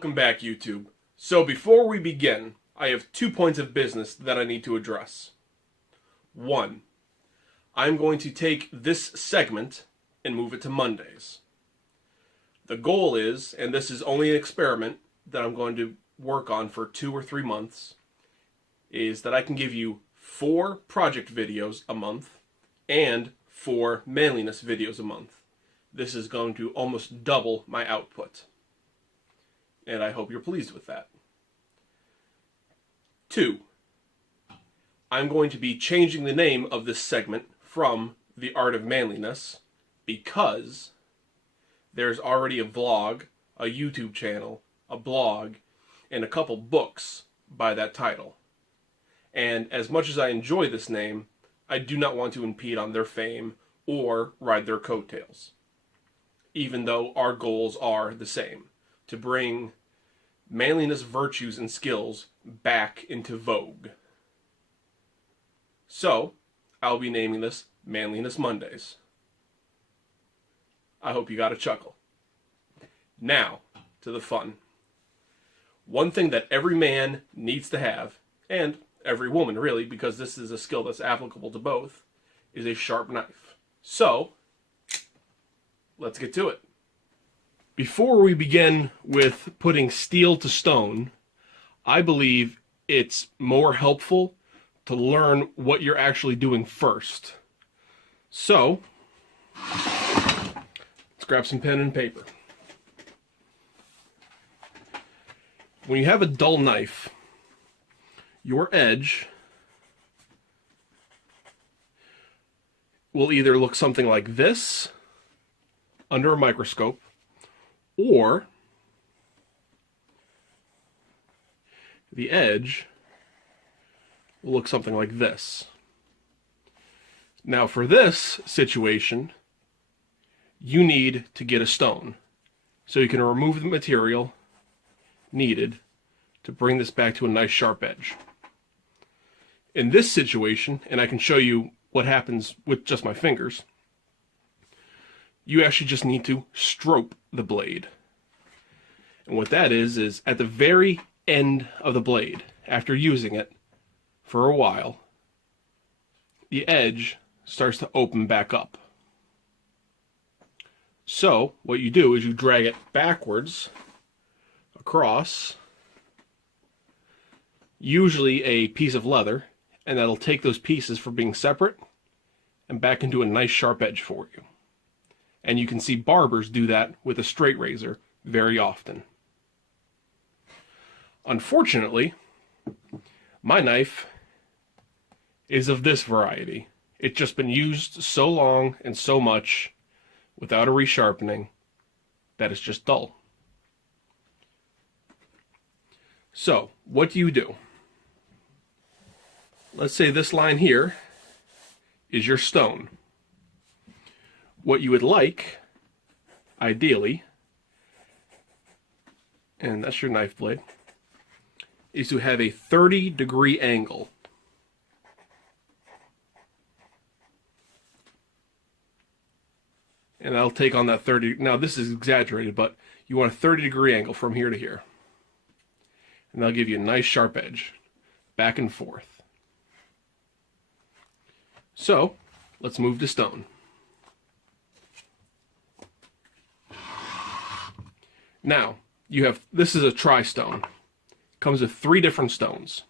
Welcome back, YouTube. So before we begin, I have 2 points of business that I need to address. 1. I'm going to take this segment and move it to Mondays. The goal is, and this is only an experiment that I'm going to work on for 2 or 3 months, is that I can give you 4 project videos a month and 4 manliness videos a month. This is going to almost double my output. And I hope you're pleased with that. 2. I'm going to be changing the name of this segment from The Art of Manliness because there's already a vlog, a YouTube channel, a blog, and a couple books by that title. And as much as I enjoy this name, I do not want to impede on their fame or ride their coattails. Even though our goals are the same, to bring manliness virtues and skills back into vogue. So, I'll be naming this Manliness Mondays. I hope you got a chuckle. Now, to the fun. One thing that every man needs to have, and every woman really, because this is a skill that's applicable to both, is a sharp knife. So, let's get to it. Before we begin with putting steel to stone, I believe it's more helpful to learn what you're actually doing first. So, let's grab some pen and paper. When you have a dull knife, your edge will either look something like this under a microscope, or the edge will look something like this. Now for this situation, you need to get a stone. So you can remove the material needed to bring this back to a nice sharp edge. In this situation, and I can show you what happens with just my fingers, you actually just need to stroke the blade. And what that is at the very end of the blade, after using it for a while, the edge starts to open back up. So what you do is you drag it backwards across, usually a piece of leather, and that'll take those pieces from being separate and back into a nice sharp edge for you. And you can see barbers do that with a straight razor very often. Unfortunately, my knife is of this variety. It's just been used so long and so much without a resharpening that it's just dull. So, what do? Let's say this line here is your stone. What you would like, ideally, and that's your knife blade, is to have a 30-degree angle. And I'll take on that 30. Now this is exaggerated, but you want a 30-degree angle from here to here. And that'll give you a nice sharp edge, back and forth. So, let's move to stone. Now, this is a tri-stone. Comes with 3 different stones.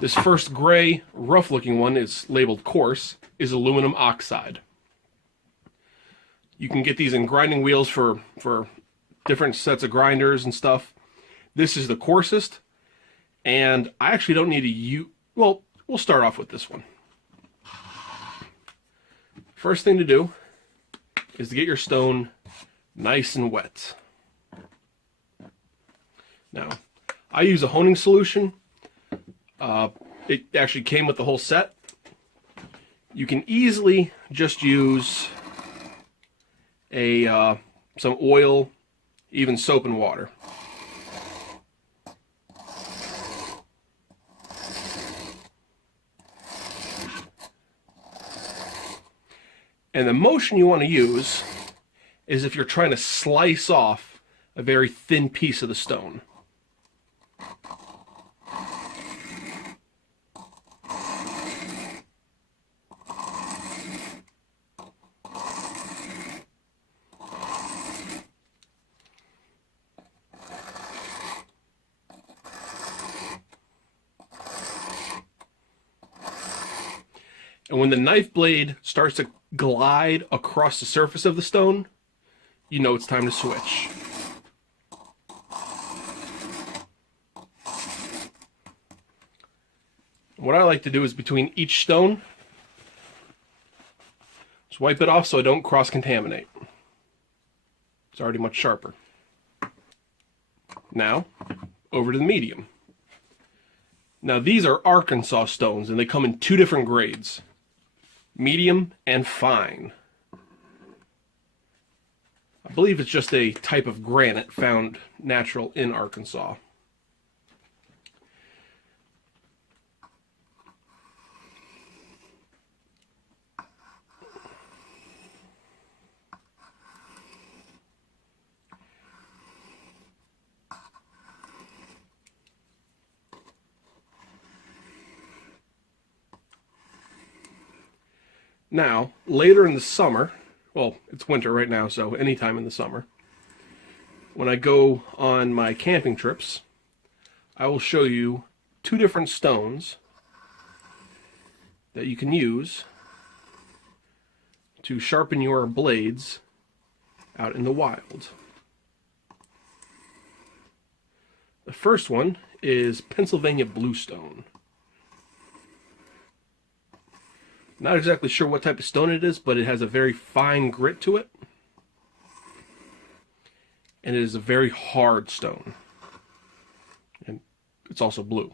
This first gray, rough-looking one is labeled coarse, is aluminum oxide. You can get these in grinding wheels for different sets of grinders and stuff. This is the coarsest, and I actually don't need to use, well, we'll start off with this one. First thing to do is to get your stone nice and wet. Now, I use a honing solution. It actually came with the whole set. You can easily just use some oil, even soap and water. And the motion you want to use is if you're trying to slice off a very thin piece of the stone. And when the knife blade starts to glide across the surface of the stone, you know it's time to switch. What I like to do is between each stone, just wipe it off so I don't cross-contaminate. It's already much sharper. Now, over to the medium. Now these are Arkansas stones, and they come in two different grades. Medium and fine. I believe it's just a type of granite found natural in Arkansas. Now, later in the summer, well, it's winter right now, so anytime in the summer, when I go on my camping trips, I will show you two different stones that you can use to sharpen your blades out in the wild. The first one is Pennsylvania bluestone. Not exactly sure what type of stone it is, but it has a very fine grit to it. And it is a very hard stone. And it's also blue.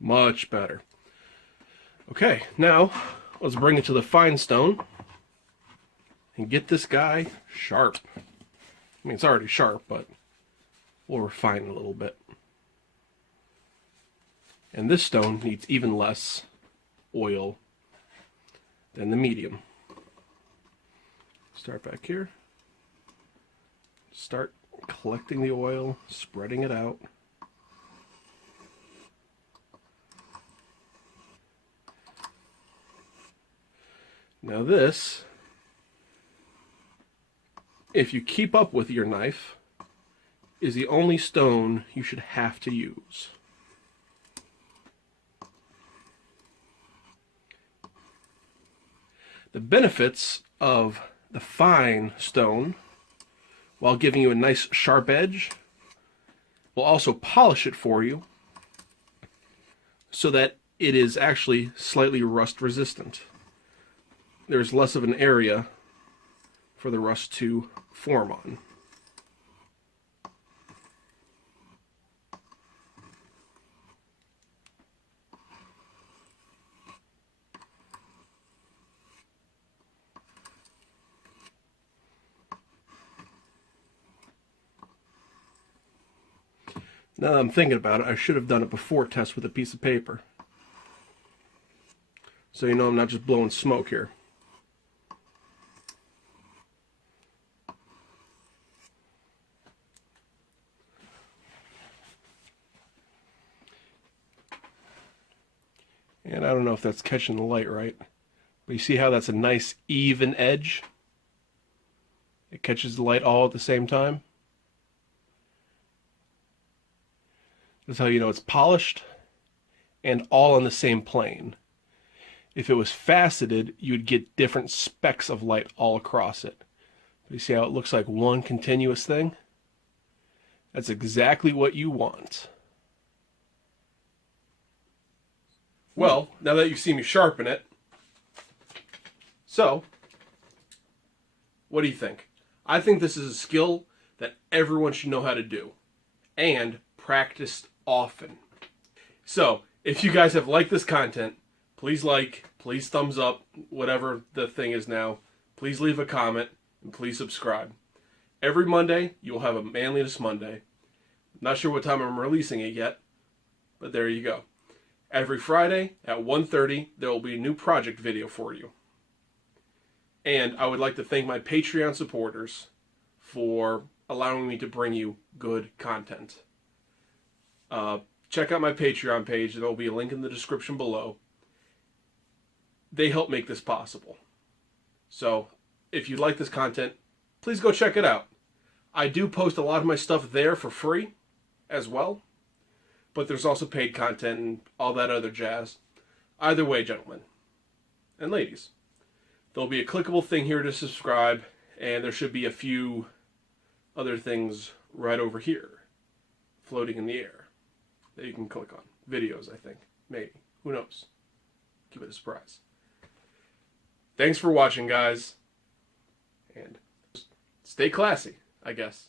Much better. Okay, now let's bring it to the fine stone and get this guy sharp. I mean, it's already sharp, but we'll refine it a little bit. And this stone needs even less oil than the medium. Start back here. Start collecting the oil, spreading it out. Now this, if you keep up with your knife, is the only stone you should have to use. The benefits of the fine stone, while giving you a nice sharp edge, will also polish it for you so that it is actually slightly rust resistant. There's less of an area for the rust to form on. Now that I'm thinking about it, I should have done a before test with a piece of paper. So you know I'm not just blowing smoke here. And I don't know if that's catching the light right, but you see how that's a nice even edge? It catches the light all at the same time. That's how you know it's polished and all on the same plane. If it was faceted, you'd get different specks of light all across it. But you see how it looks like one continuous thing? That's exactly what you want. Well, now that you've seen me sharpen it, so, what do you think? I think this is a skill that everyone should know how to do. And practiced often. So, if you guys have liked this content, please like, please thumbs up, whatever the thing is now. Please leave a comment, and please subscribe. Every Monday, you'll have a Manliness Monday. Not sure what time I'm releasing it yet, but there you go. Every Friday at 1:30, there will be a new project video for you. And I would like to thank my Patreon supporters for allowing me to bring you good content. Check out my Patreon page. There will be a link in the description below. They help make this possible. So, if you like this content, please go check it out. I do post a lot of my stuff there for free as well. But there's also paid content and all that other jazz. Either way, gentlemen and ladies, there'll be a clickable thing here to subscribe, and there should be a few other things right over here, floating in the air, that you can click on. Videos, I think. Maybe. Who knows? Give it a surprise. Thanks for watching, guys. And stay classy, I guess.